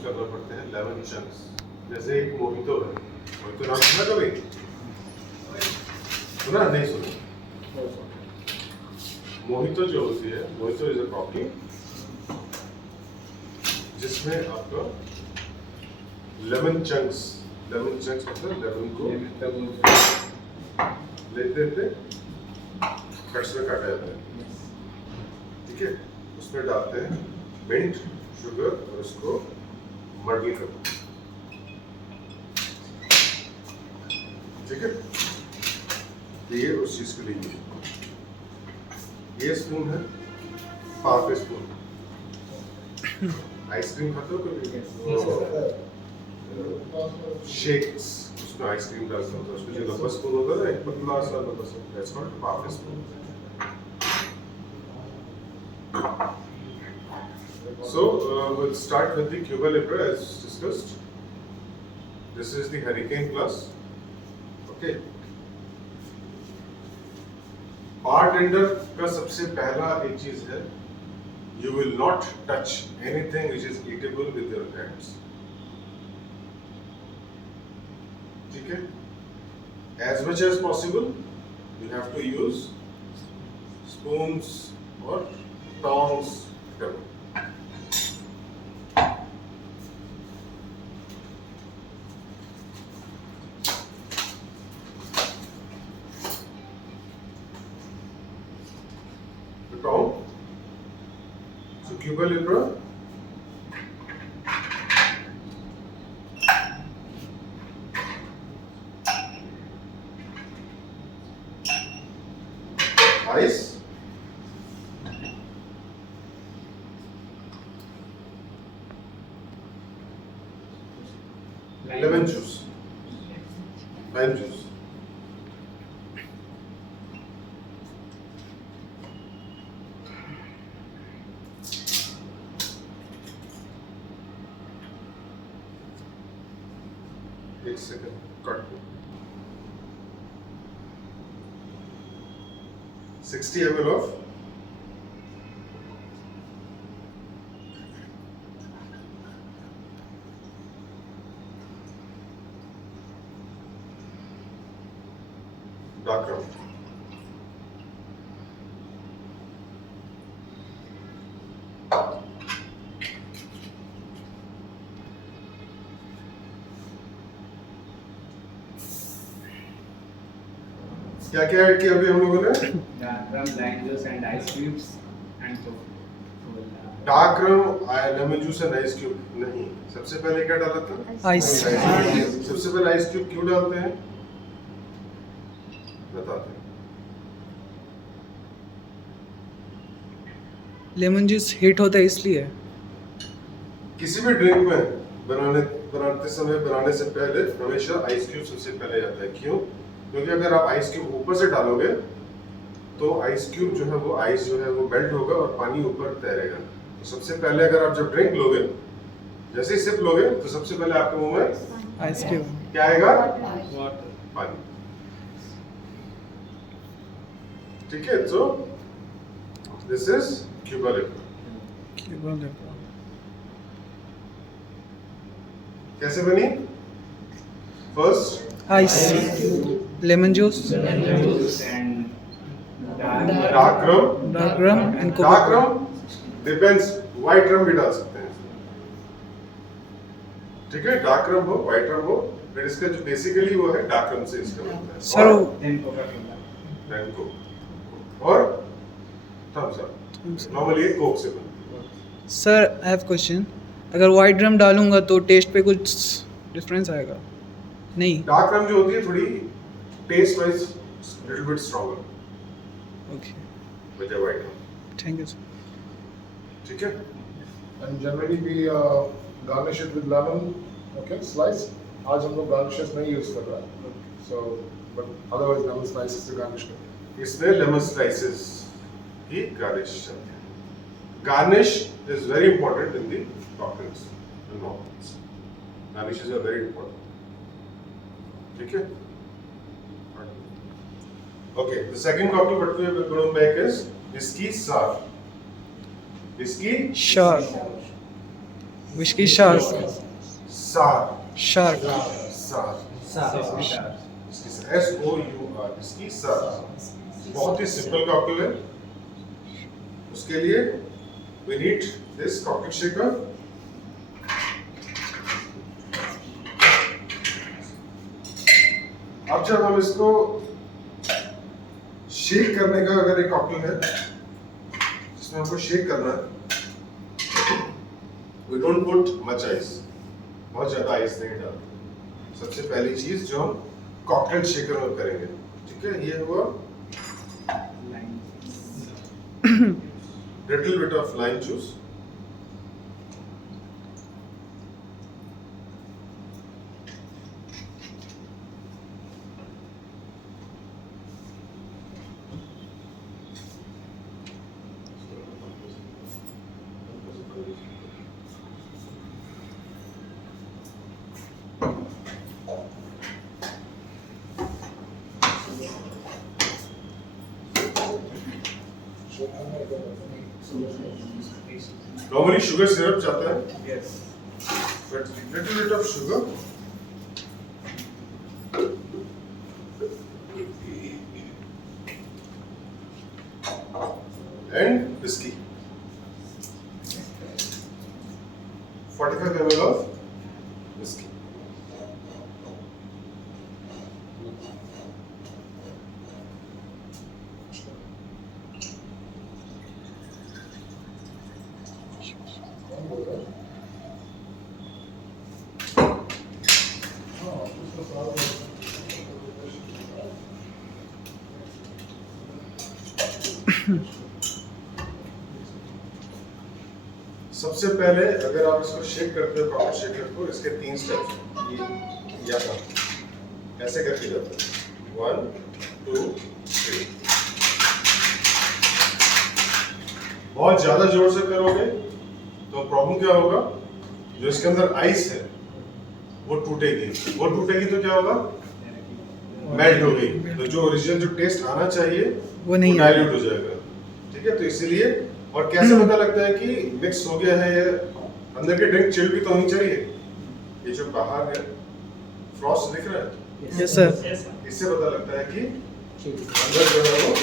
Use करना पड़ते हैं लेमन चंक्स। जैसे एक मोहितो है, मोहितो नाम सुना कभी? सुना नहीं सुना? मोहितो जो होती है, मोहितो इज अ कॉफी जिसमें आपका लेमन चंक्स मतलब लेमन को लेते लेते कट्स में काटा जाता है, ठीक है। उसमें डालते हैं मिंट, शुगर और उसको मर्डल करते हैं, ठीक है। तो ये उस चीज के लिए ये स्पून है, हाफ स्पून। आइसक्रीम खाते हो कभी? शेक्स, उसमें आइसक्रीम डालते हो तो उसमें जो लंबा स्पून होता है ना, एक पतला सा लंबा spoon, that's called half spoon. So we'll start with the Cuba Libre as discussed. This is the Hurricane Plus. Okay. Bartender का सबसे पहला एक चीज है, you will not touch anything which is eatable with your hands. ठीक है? As much as possible, you have to use spoons or tongs. So Cuba Libre, ice, lemon juice, lime juice. एक second cut 60 ml of dark rum. क्या क्या add किया अभी हम लोगों ने? rum, lime juice and ice cubes and so. Dark rum, lemon juice and ice cube नहीं, सबसे पहले क्या डाला था? आइस। सबसे पहले आइस क्यूब क्यों डालते हैं बताते हैं। लेमन जूस हीट होता है इसलिए। किसी भी ड्रिंक में बनाते समय, बनाने से पहले हमेशा आइस क्यूब सबसे पहले जाता है। क्यों? क्योंकि अगर आप आइस क्यूब ऊपर से डालोगे तो आइस क्यूब जो है वो आइस जो है वो मेल्ट होगा और पानी ऊपर तैरेगा। तो सबसे पहले अगर आप जब ड्रिंक लोगे, जैसे ही सिप लोगे तो सबसे पहले आपके मुंह में आइस क्यूब क्या आएगा? Water. पानी। ठीक है, तो दिस इज क्यूबा लिब्रे। कैसे बनी? First ice, lemon juice, Lemon juice and dark rum, dark rum and dark rum depends, white rum भी डाल सकते हैं, ठीक है। डार्क रम हो, व्हाइट रम हो, बट इसका जो बेसिकली वो है डार्क रम से इसका बनता है। Sir then Coca-Cola. Then Coke और थम्स अप। नॉर्मली ये कोक से बनता है। सर आई हैव क्वेश्चन, अगर वाइट रम डालूंगा तो टेस्ट पे कुछ डिफरेंस आएगा? नहीं। डार्क रम जो होती है थोड़ी taste wise little bit stronger okay, with white rum, thank you sir. ठीक है। And generally we garnish it with lemon, okay, slice. आज हम लोग garnishes नहीं use कर रहे हैं, so but otherwise lemon slices से garnish करते हैं। इसमें लेमन स्लाइसेस की गार्निश चलती है। Garnish is very important in the cocktails and mocktails. Garnishes are very important, ठीक है। Okay, the second cocktail what we are going to make is whiskey sour. Whiskey sure. Whisky shark सार shark सार SOUR इसकी सार बहुत ही simple cocktail है उसके लिए we need this cocktail shaker अब जब हम इसको शेक करने का अगर एक कॉकटेल है जिसमें हमको शेक करना है we don't put much ice बहुत ज्यादा आइस नहीं डालते सबसे पहली चीज जो हम कॉकटेल शेकर में करेंगे ठीक है ये हुआ little bit of lime juice Normally sugar syrup जाता है Yes. but little bit of sugar and whiskey 45 ml of whiskey सबसे पहले अगर आप इसको शेक करते हो कॉफी शेकर को इसके 3 स्टेप्स या ऐसे करके जाते हैं 1 2 3 बहुत ज्यादा जोर से करोगे तो प्रॉब्लम क्या होगा जो इसके अंदर आइस है वो टूटेगी तो क्या होगा मेल्ट हो गई तो जो ओरिजिनल जो टेस्ट आना चाहिए वो नहीं डाइल्यूट हो जाएगा ठीक है तो इसीलिए और कैसे पता लगता है कि मिक्स हो गया है या अंदर की ड्रिंक चिल भी तो होनी चाहिए ये जो बाहर है फ्रॉस्ट दिख रहा है यस सर इससे पता लगता है कि अंदर जो है वो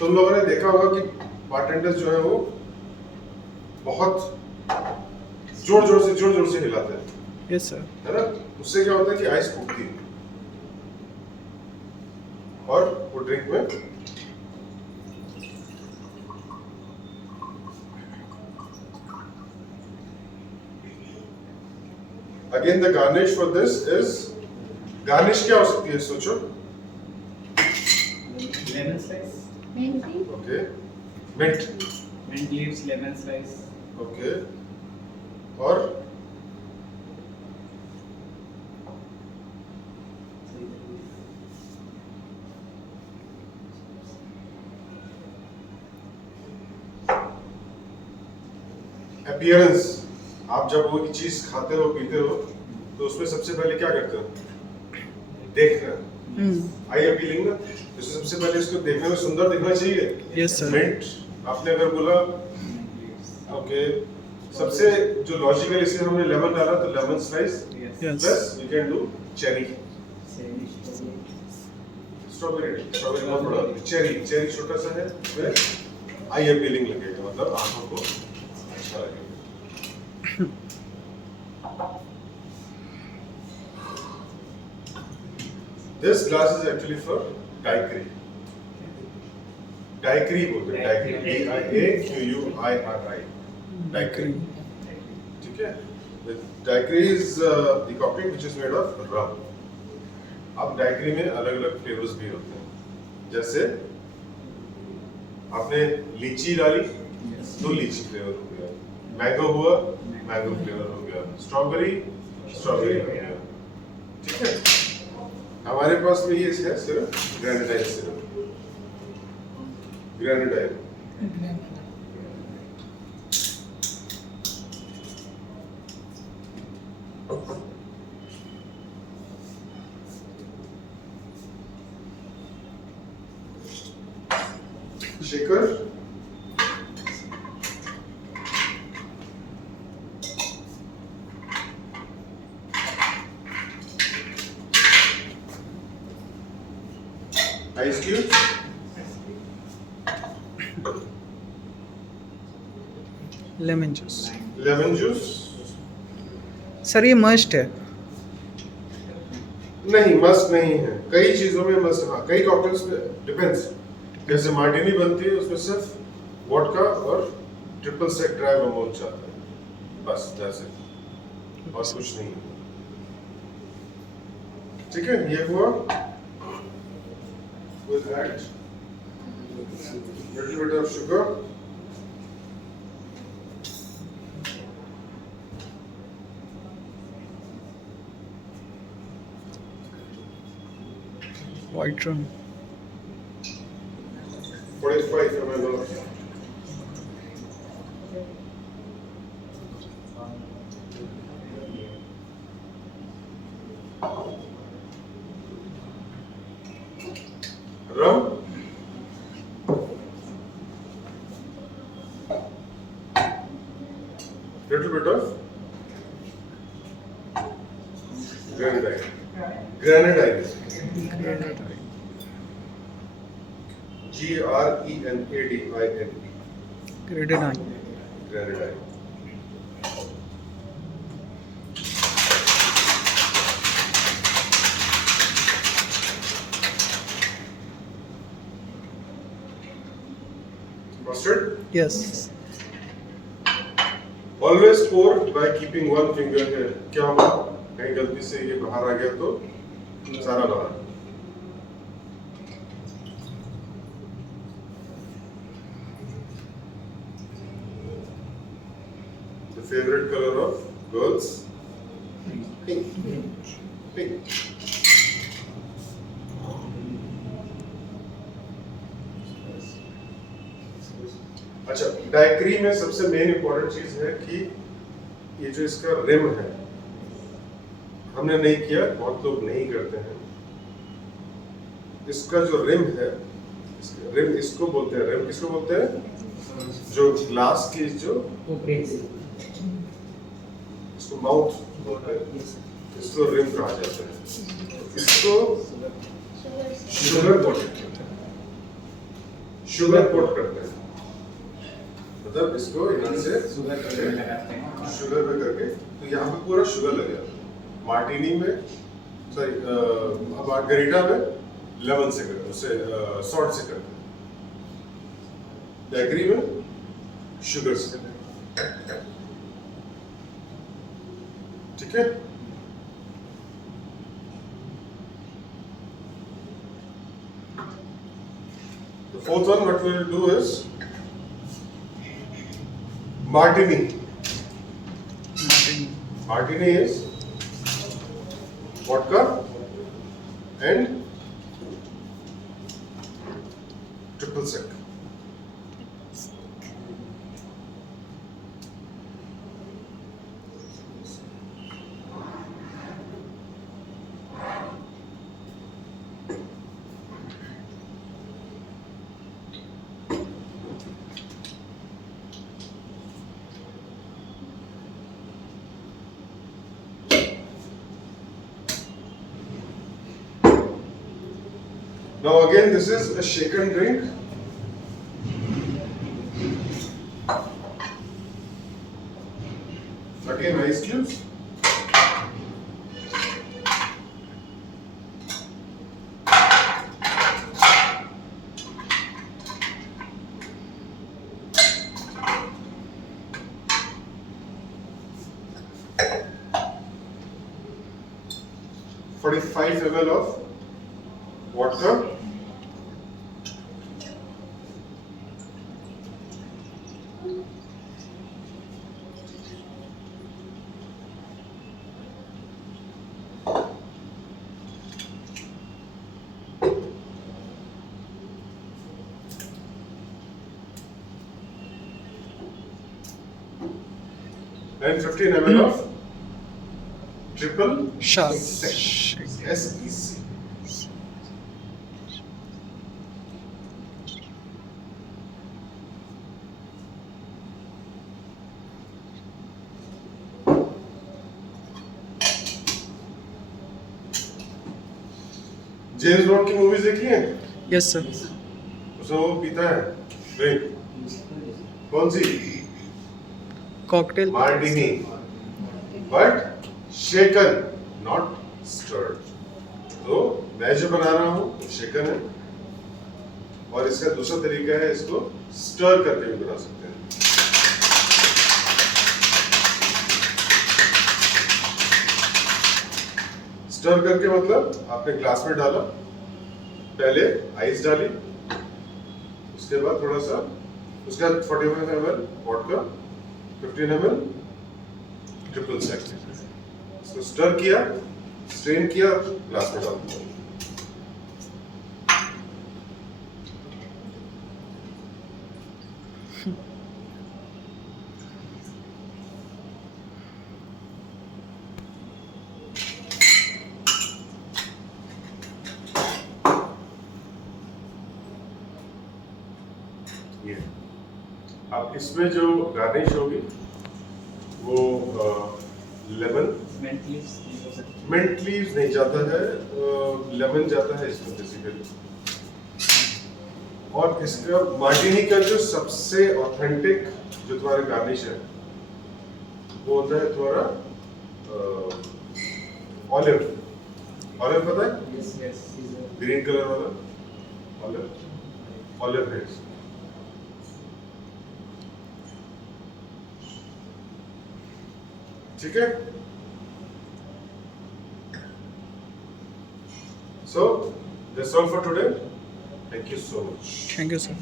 तुम लोगों ने देखा होगा कि बारटेंडर्स जो है वो बहुत जोर से हिलाते हैं यस सर है ना उससे क्या होता है कि आइस फूटती है और वो ड्रिंक में again the garnish for this is garnish क्या हो सकती है सोचो Lemon slice. Okay mint Mint leaves, lemon slice. Okay और अपीयरेंस आप जब वो चीज खाते हो पीते हो तो उसमें सबसे पहले क्या करते हो देखना आई अपीलिंग ना तो सबसे पहले इसको देखने में सुंदर दिखना चाहिए यस सर मिंट आपने अगर बोला ओके सबसे जो लॉजिकल इसमें हमने लेमन डाला तो lemon slice Yes. Yes plus we can do cherry Strawberry. Strawberry बहुत बड़ा चेरी छोटा सा है उसमें आई अपीलिंग लगेगा मतलब आंखों को अच्छा लगेगा This glass is actually for daiquiri. Daiquiri बोलते हैं daiquiri DIAQUIRI daiquiri ठीक है daiquiri is the cocktail which is made of rum अब daiquiri में अलग अलग फ्लेवर्स भी होते हैं जैसे आपने लीची डाली Yes. तो लीची फ्लेवर हो गया मैंगो हुआ मैंगो फ्लेवर हो गया स्ट्रॉबेरी हो गया ठीक है हमारे पास में ये है सिर्फ ग्रेनेडाइन सिर्फ grenadine shaker ice cube, lemon juice. Lemon juice. Sir ये मस्ट है। नहीं, मस्ट नहीं है। कई चीजों में मस्ट, हाँ कई कॉकटेल्स में डिपेंड्स। जैसे मार्टिनी बनती है उसमें सिर्फ वोडका और ट्रिपल सेक ड्राई वर्मोल चाहता है, बस दैट्स इट, और कुछ नहीं है। ठीक है, ये हुआ। With that, little bit of sugar, white rum. 45 ml of rum, little bit of grenadine. Grenadine. Grenadine. Graded Grenadine. Mustard. Yes. Always pour by keeping one finger here. क्या हुआ? कहीं गलती से ये बाहर आ गया तो सारा बाहर। The favorite color of girls? Pink. Pink. अच्छा, डायक्री में सबसे मेन इंपॉर्टेंट चीज है कि ये जो इसका रिम है, हमने नहीं किया, बहुत लोग नहीं करते हैं। इसका जो रिम है, रिम इसको बोलते हैं, रिम किसको बोलते हैं? जो ग्लास की जो इसको माउथ बोलते हैं, इसको रिम कहा जाता है। इसको शुगर कोट, शुगर कोट करते हैं, मतलब इसको यहाँ से शुगर में लगाते हैं। शुगर में करके, तो यहाँ पे पूरा शुगर लग जाता है। मार्टिनी में, सॉरी मार्गरीटा में लेमन से करते हैं, उससे सॉल्ट से करते हैं। डैगरी में शुगर से। ठीक है, the fourth one what we will do is Martini. Martini is vodka and triple sec. Now again, this is a shaken drink. Again, ice cubes. .45 ml of vodka. And 15 ml of triple Sharp. sec. SEC. James bond की movies देखी हैं? Yes sir उसमें वो पीता है drink कौन सी cocktail martini but shaken not stirred. तो मैं जो बना रहा हूँ वो शेकन है और इसका दूसरा तरीका है इसको स्टर करके भी बना सकते हैं। स्टर करके मतलब आपने ग्लास में डाला, पहले आइस डाली, उसके बाद थोड़ा सा उसके बाद 45 ml vodka, 15 ml triple sec, इसको स्टर किया, स्ट्रेन किया, ग्लास में डाल दिया। ये अब इसमें जो गार्निश होगी वो लेमन मिंट लीव्स यूज हो सकते मिंट लीव्स नहीं जाता है, लेमन जाता है इसमें बेसिकली। और इसका मार्टिनी का जो सबसे ऑथेंटिक जो तुम्हारा गार्निश है वो होता है तुम्हारा ऑलिव। ऑलिव पता है, हैं। यस यस ग्रीन कलर वाला ऑलिव, ऑलिव है। ठीक है, so that's all for today. Thank you so much. Thank you sir.